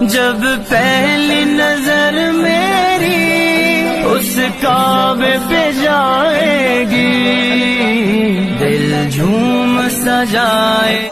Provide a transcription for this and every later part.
जब पहली नजर मेरी उस काबे पे जाएगी, दिल झूम सजाए।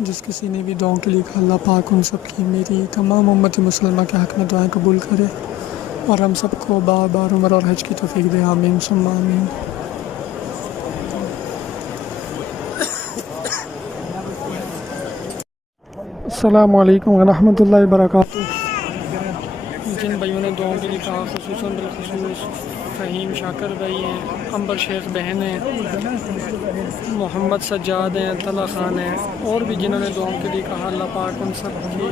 जिस किसी ने भी दुआओं के लिए कहा, अल्लाह पाक उन सब की, मेरी तमाम उम्मत मुसलमान के हक़ में दुआएं कबूल करे और हम सबको बार बार उम्र और हज की तौफीक दे। आमीन सुम्मा आमीन। अस्सलामु अलैकुम व रहमतुल्लाहि व बरकातुहू। जिन भाइयों ने दुआओं के लिए कहा, खुसूसन बिलखुसूस फ़हीम शाकर भाई हैं, अंबर शेख बहन हैं, मोहम्मद सज्जाद हैं, तला ख़ान हैं, और भी जिन्होंने दुआओं के लिए कहा, अल्लाह पाक उन सब की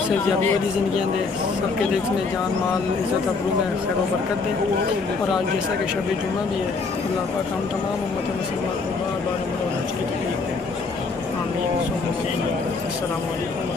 सेहतयाबी वाली ज़िंदगियाँ दे, सबके दिल में जान माल इज़्ज़त अबरू में खैर व बरकत दे। और आज जैसा कि शब जुमा भी है, अल्लाह पाक हम तमाम उम्मत मुसलमान को बार बार उम्र और हज की तौफीक दे। आमीन। अस्सलामु अलैकुम।